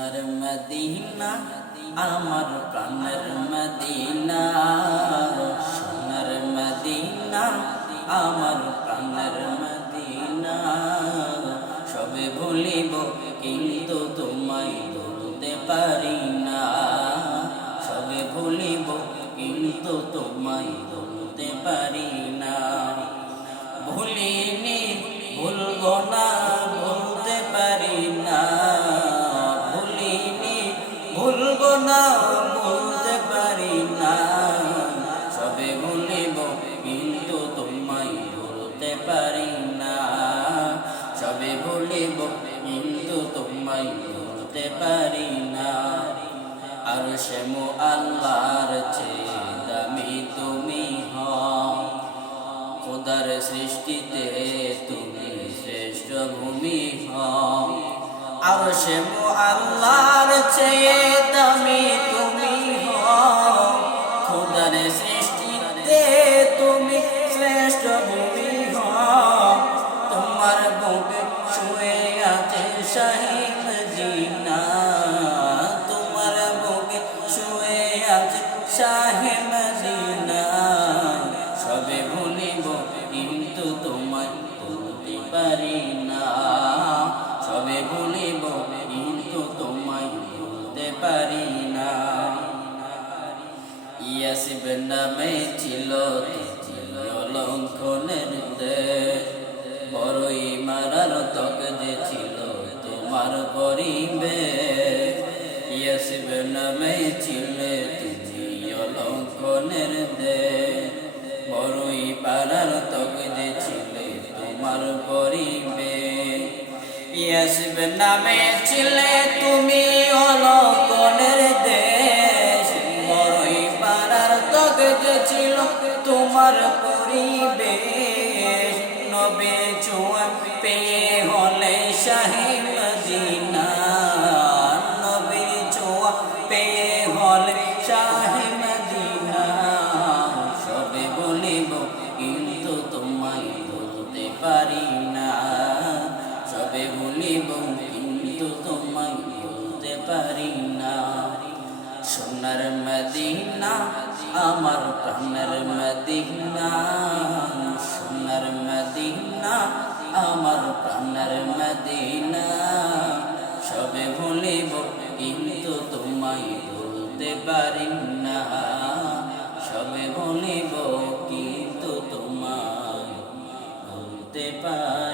সোনার মদিনা আমার প্রাণের মদিনা, সোনার মদিনা আমার প্রাণের মদিনা। সবে ভুলিব কিন্তু তোমায় ভুলতে পারি না, সবে ভুলিব কিন্তু তোমায় ভুলতে পারি না। ভুলিনি ভুলবো না ভুলতে পারি না, ভুলিনি ভুলবো না ভুলতে পারি না। সবে ভুলিব কিন্তু তোমায় ভুলতে পারি না, সবে ভুলিব কিন্তু তোমায় ভুলতে পারি না। আরশে মুআল্লার চেয়ে দামি তুমি হও, খোদার সৃষ্টিতে তুমি শ্রেষ্ঠ ভূমি হও। আরশে মুআল্লার চেয়ে দামি তুমি হও, খোদার সৃষ্টিতে তুমি শ্রেষ্ঠ ভূমি হও। তোমার বুকে শুয়ে আছে শাহী মদিনা, তোমার বুকে শুয়ে আছে শাহী মদিনা। সবে ভুলিব কিন্তু তোমায় ভুলতে পারি না, সবে ভুলিব কিন্তু তোমায় ভুলতে পারি না। ইয়াসিব নামে ছিল অলঙ্ঘনের দেশ, বড়ই মারাত্মক যে ছিল তোমার পরিবেশ। ইয়াসিব নামে ছিলে তুমি অলঙ্ঘনের দেশ, বড়ই মারাত্মক যে ছিলে তোমার পরিবেশ। ইয়াসিব নামে ছিলে তুমি অলঙ্ঘনের দেশ, বড়ই মারাত্মক যে ছিল তোমার পরিবেশ। নবী ছোঁয়া পেয়ে হলে শাহী মদিনা, নবী ছোঁয়া পেয়ে হলে শাহী মদিনা। সবে বলিব কিন্তু তোমায় ভুলতে পারি না, সবে বলিব কিন্তু তোমায় ভুলতে পারি না। সোনার মদিনা আমার প্রাণের মদিনা, সোনার মদিনা আমার প্রাণের মদিনা। সবে ভুলিব কিন্তু তোমায় ভুলতে পারি না, সবে ভুলিব কিন্তু তোমায় ভুলতে পারি।